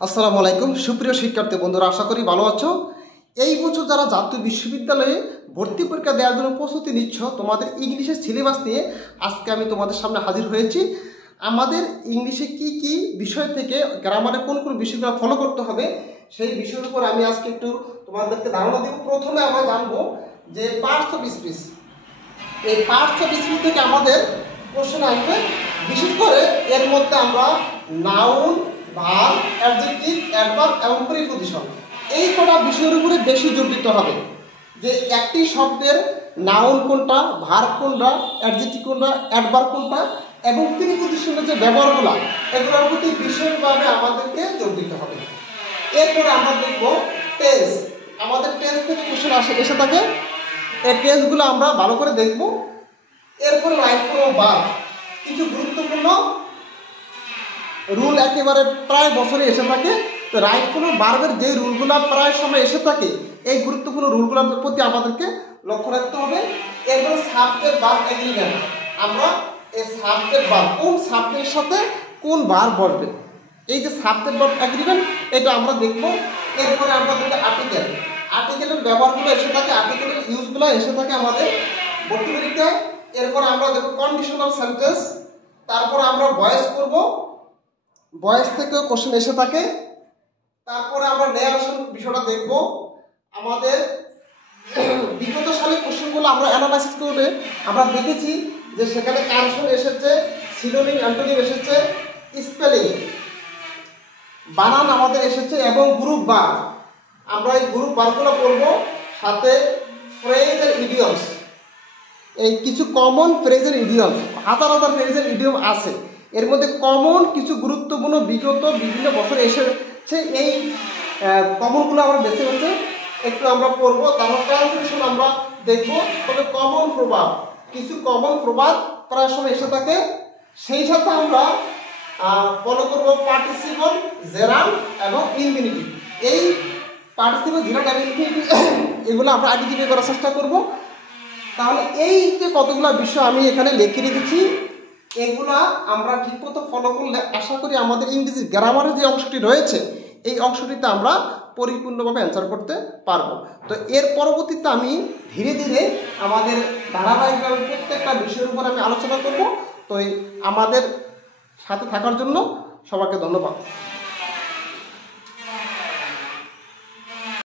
আসসালামু আলাইকুম সুপ্রিয় শিক্ষার্থী বন্ধুরা, আশা করি ভালো আছো। এই বছর যারা জাতীয় বিশ্ববিদ্যালয়ে ভর্তি পরীক্ষা দেওয়ার জন্য প্রস্তুতি নিচ্ছ, তোমাদের ইংলিশের সিলেবাস নিয়ে আজকে আমি তোমাদের সামনে হাজির হয়েছি। আমাদের ইংলিশে কি কি বিষয় থেকে গ্রামারে কোন কোন বিষয়গুলো ফলো করতে হবে সেই বিষয়ের উপর আমি আজকে একটু তোমাদেরকে ধারণা দেব। প্রথমে আমরা জানবো যে পার্টস অফ স্পিচ। এই পার্টস অফ স্পিচ থেকে আমাদের কোশ্চেন আসবে, বিশেষ করে এর মধ্যে আমরা নাউন, ভার্ব, অ্যাডজেক্টিভ, অ্যাডভার্ব এবং প্রিপজিশন এই কটা বিষয়ের উপরে বেশি জোর দিতে হবে। যে একটি শব্দের নাউন কোনটা, ভার্ব কোনটা, অ্যাডজেক্টিভ কোনটা, অ্যাডভার্ব কোনটা এবং প্রিপজিশনের যে ব্যবহারগুলো, এগুলোর প্রতি বিশেষভাবে আমাদেরকে জোর দিতে হবে। এরপরে আমরা দেখব টেন্স। আমাদের টেন্স থেকে কোশ্চেন এসে থাকে, এই টেন্সগুলো আমরা ভালো করে দেখব। এরপরে রাইট ফ্রম ভার্ব, কিছু গুরুত্বপূর্ণ রুল একেবারে প্রায় বছরে এসে থাকে। তো রাইট ফ্রম ভার্বের যে রুলগুলো প্রায় সময় এসে থাকে, এই গুরুত্বপূর্ণ রুলগুলোর প্রতি আমাদেরকে লক্ষ্য রাখতে হবে। এরপরে সাবজেক্ট ভার্ব এগ্রিমেন্ট, আমরা এই সাবজেক্ট ভার্ব কোন সাবজেক্টের সাথে কোন ভার্ব বসবে, এই যে সাবজেক্ট ভার্ব এগ্রিমেন্ট এটা আমরা দেখব। এরপরে আমরা দেখব আর্টিকেল। আর্টিকেলের ব্যবহারগুলো এসে থাকে, আর্টিকেলের ইউজগুলো এসে থাকে আমাদের ভর্তি পরীক্ষায়। এরপরে আমরা দেখব কন্ডিশনাল সেন্টেন্স। তারপর আমরা ভয়েস করব, ভয়েস থেকেও কোশ্চেন এসে থাকে। তারপরে আমরা ন্যারেশন বিষয়টা দেখব। আমাদের বিগত সালের কোশ্চেনগুলো আমরা অ্যানালাইসিস করে আমরা দেখেছি যে সেখানে কারেকশন এসেছে, সিনোনিম অ্যান্টোনিম এসেছে, স্পেলিং বানান আমাদের এসেছে এবং গ্রুপ বার। আমরা এই গ্রুপ বারগুলো পড়ব, সাথে ফ্রেজ এর ইডিয়মস। এই কিছু কমন ফ্রেজের ইডিয়ম, হাজার হাজার ফ্রেজের ইডিয়ম আছে, এর মধ্যে কমন কিছু গুরুত্বপূর্ণ বিগত বিভিন্ন বছর এসেছে, এই কমনগুলো আমরা বেছে বেছে একটু আমরা পড়ব। তারপর ট্রান্সলেশন আমরা দেখব। তবে কমন প্রবাদ, কিছু কমন প্রবাদ প্রায় সময় এসে থাকে। সেই সাথে আমরা ফলো করব পার্টিসিপল, জেরান্ড এবং ইনফিনিটিভ। এই পার্টিসিপল, জেরান্ড এবং ইনফিনিটিভ এগুলো আমরা আইডেন্টিফাই করার চেষ্টা করব। তাহলে এই যে কতগুলো বিষয় আমি এখানে লিখে রেখেছি, এগুলা আমরা ঠিকমতো ফলো করলে আশা করি আমাদের ইংরেজি গ্রামারের যে অংশটি রয়েছে এই অংশটিতে আমরা পরিপূর্ণভাবে অ্যান্সার করতে পারবো। তো এর পরবর্তীতে আমি ধীরে ধীরে আমাদের ধারাবাহিকভাবে প্রত্যেকটা বিষয়ের উপর আমি আলোচনা করব। তো আমাদের সাথে থাকার জন্য সবাইকে ধন্যবাদ।